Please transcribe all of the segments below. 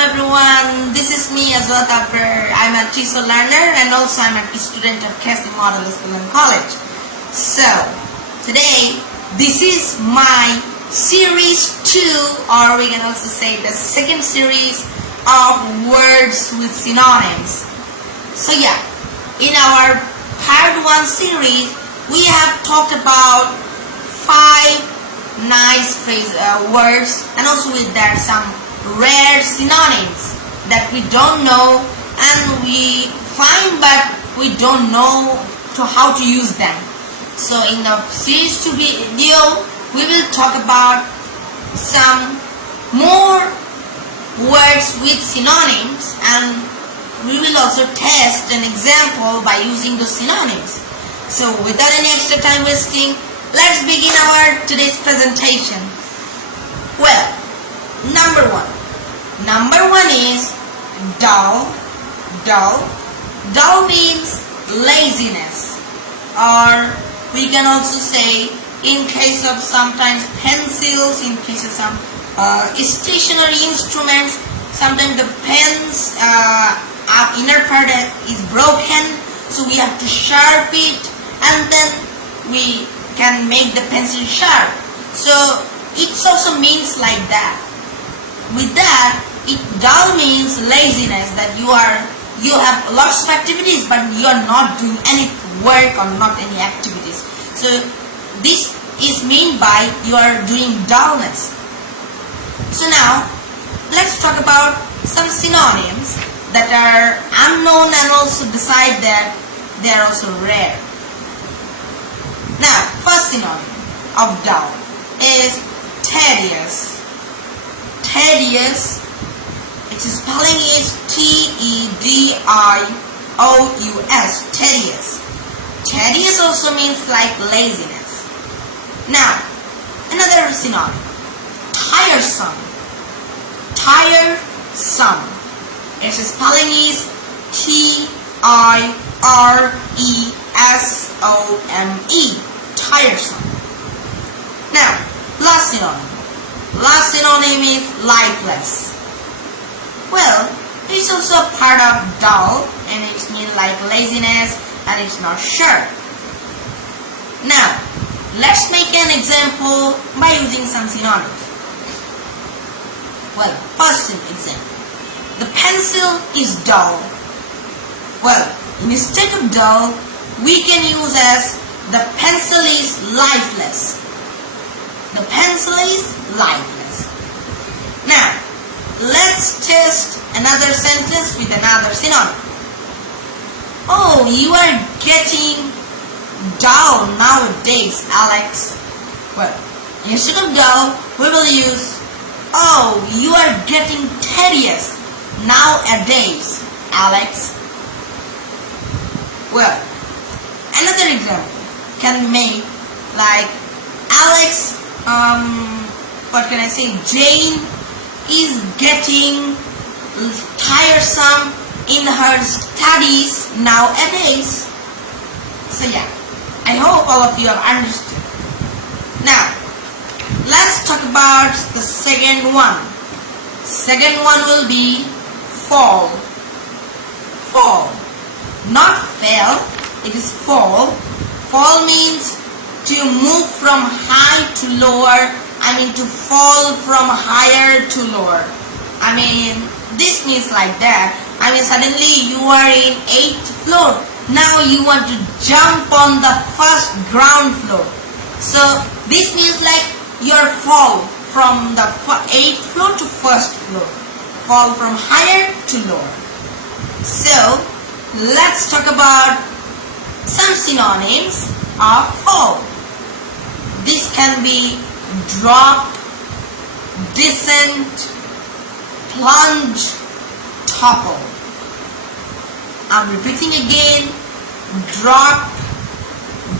everyone, this is me Azwa Tapper. I'm a TESOL learner and also I'm a student of Casting Model School and College. So, today, this is my series 2, or we can also say the second series of words with synonyms. So yeah, in our part 1 series, we have talked about 5 nice words, and also with that some rare synonyms that we don't know and we find but we don't know how to use them. So in the series 2 video, we will talk about some more words with synonyms, and we will also test an example by using those synonyms. So without any extra time wasting, let's begin our today's presentation. Well, number 1 is dull. Dull means laziness, or we can also say in case of sometimes pencils, in case of some stationary instruments, sometimes the pen's inner part is broken, so we have to sharp it and then we can make the pencil sharp. So it also means like that. With that, dull means laziness, that you have lots of activities but you are not doing any work or not any activities. So this is meant by you are doing dullness. So now let's talk about some synonyms that are unknown, and also beside that they are also rare. Now, first synonym of dull is tedious. Tedious, its spelling is T-E-D-I-O-U-S, tedious. Tedious also means like laziness. Now, another synonym, tiresome. Tiresome, its spelling is T-I-R-E-S-O-M-E, tiresome. Now, last synonym. Last synonym is lifeless. Well, it's also a part of dull, and it means like laziness, and it's not sharp. Now, let's make an example by using some synonyms. Well, first example. The pencil is dull. Well, instead of dull, we can use as the pencil is lifeless. The pencil is lifeless. Now, let's test another sentence with another synonym. Oh, you are getting dull nowadays, Alex. Well, instead of dull, we will use, oh, you are getting tedious nowadays, Alex. Well, another example can make like Alex, what can I say, Jane is getting tiresome in her studies nowadays. So yeah, I hope all of you have understood. Now, let's talk about the second one. Second one will be fall. Fall. Not fail, it is fall. Fall means to move from high to lower. I mean to fall from higher to lower. I mean this means like that. I mean suddenly you are in 8th floor. Now you want to jump on the first ground floor. So this means like your fall from the 8th floor to 1st floor. Fall from higher to lower. So let's talk about some synonyms of fall. This can be drop, descent, plunge, topple. I'm repeating again. Drop,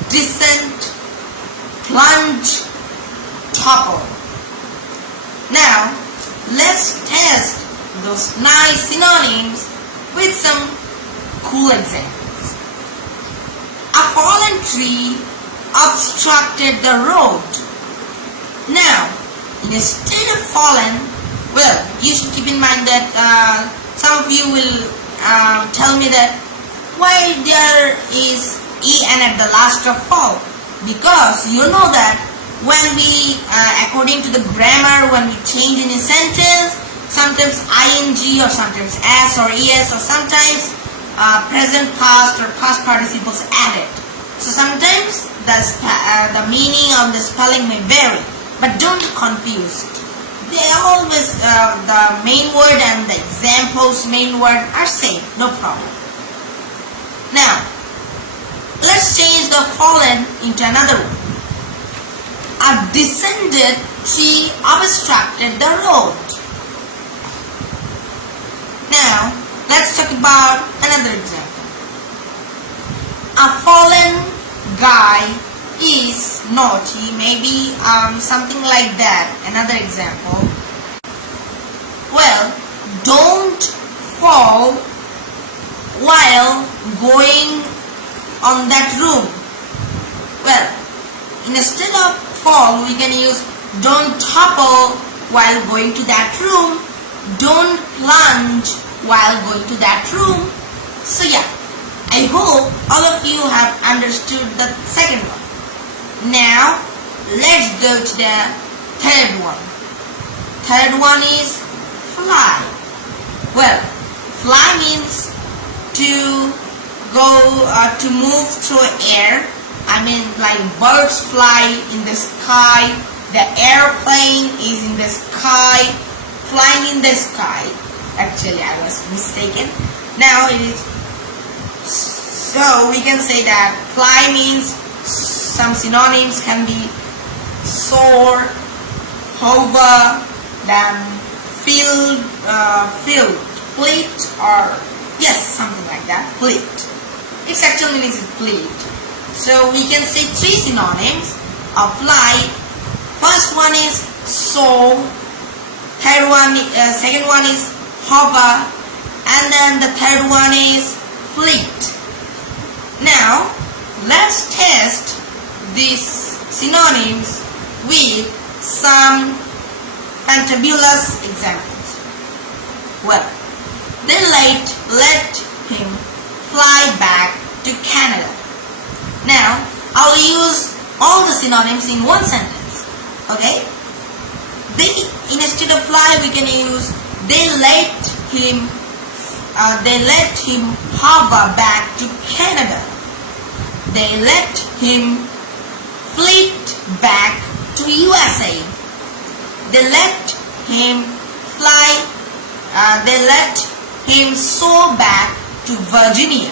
descent, plunge, topple. Now, let's test those nice synonyms with some cool examples. A fallen tree obstructed the road. Now, instead of fallen, well, you should keep in mind that some of you will tell me that why there is en at the last of fall, because you know that when we according to the grammar, when we change in a sentence, sometimes ing or sometimes s or es or sometimes present past or past participles added. So sometimes the meaning of the spelling may vary, but don't confuse. They always the main word and the examples main word are same, no problem. Now let's change the fallen into another one. A descended tree obstructed the road. Now let's talk about another example. A fallen guy is naughty, maybe something like that. Another example. Well, don't fall while going on that room. Well, instead of fall, we can use don't topple while going to that room, don't plunge while going to that room. So yeah, I hope all of you have understood the second one. Now let's go to the third one. Third one is fly. Well, fly means to go to move through air. I mean, like birds fly in the sky, the airplane is in the sky, flying in the sky. Actually, I was mistaken. Now it is, so we can say that fly means, some synonyms can be soar, hover, then fleet, or yes, something like that, fleet. Its actual meaning is fleet. So we can say three synonyms of fly. First one is soar, second one is hover, and then the third one is fleet. Now let's test these synonyms with some fantabulous examples. Well, they let him fly back to Canada. Now I'll use all the synonyms in one sentence. Okay? Instead of fly, we can use they let him hover back to Canada. They let him fleet back to USA. They let him fly. They let him soar back to Virginia.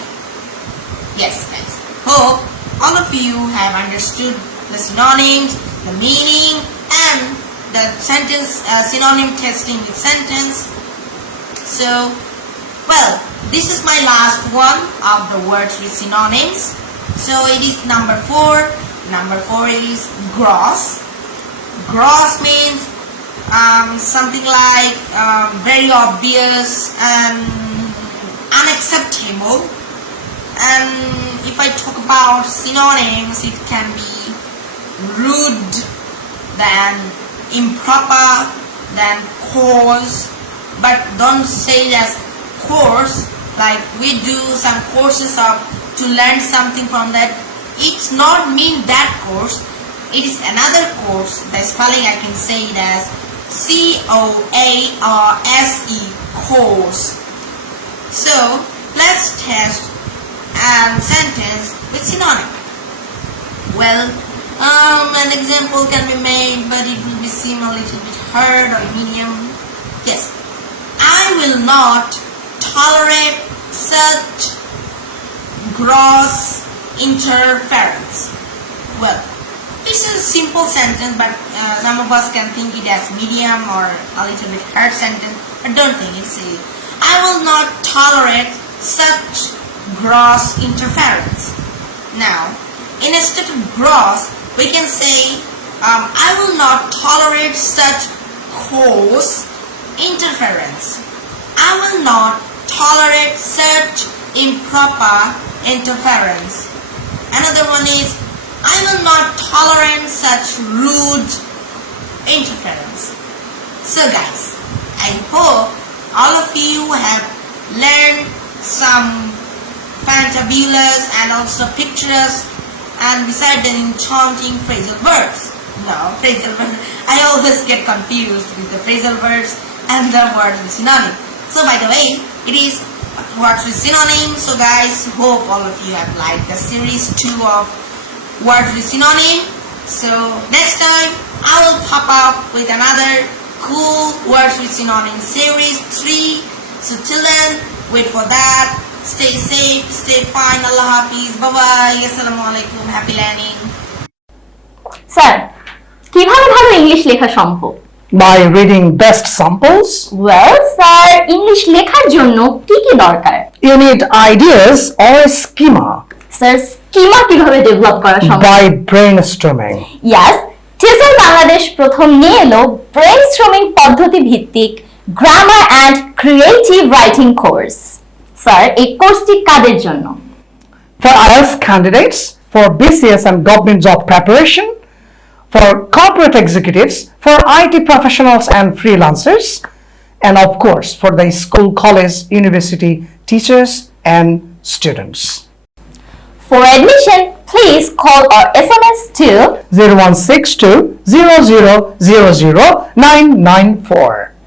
Yes, guys. Hope all of you have understood the synonyms, the meaning, and the sentence synonym testing with sentence. So, well, this is my last one of the words with synonyms. So it is number 4. Number 4 is gross. Gross means something like very obvious and unacceptable. And if I talk about synonyms, it can be rude, then improper, then coarse. But don't say as course, like we do some courses to learn something from that. It's not mean that course, it is another course. The spelling I can say it as C-O-A-R-S-E, course. So let's test a sentence with synonym. Well, an example can be made, but it will be seem a little bit hard or medium. Yes, I will not tolerate such gross interference. Well, it's a simple sentence, but some of us can think it as medium or a little bit hard sentence, but don't think it's silly. I will not tolerate such gross interference. Now, instead of gross, we can say I will not tolerate such coarse interference. I will not tolerate such improper interference. Another one is I will not tolerate such rude interference. So guys, I hope all of you have learned some fantabulous and also picturesque and besides the enchanting phrasal verbs. No, phrasal verbs. I always get confused with the phrasal verbs and the words with synonym. So by the way, it is words with synonym. So guys, hope all of you have liked the series 2 of words with synonym. So next time I will pop up with another cool words with synonym series 3. So till then, wait for that. Stay safe, stay fine. Allah Hafiz. Bye bye. Assalamu alaikum. Happy learning. Sir কিভাবে ভালো English লেখা সম্ভব? By reading best samples. Well sir, English লেখার জন্য কি কি দরকার? You need ideas or a schema. Sir, schema কিভাবে ডেভেলপ করা সম্ভব? By brainstorming. ইয়াস, টেসল বাংলাদেশ প্রথম নিয়ে এলো ব্রেইনস্টর্মিং পদ্ধতি ভিত্তিক grammar and creative writing course. Sir, এই কোর্সটি কাদের জন্য? For IELTS candidates, for BCS and government job preparation, for corporate executives, for IT professionals and freelancers, and of course for the school, college, university teachers and students. For admission, please call or SMS to 0162 0000 994.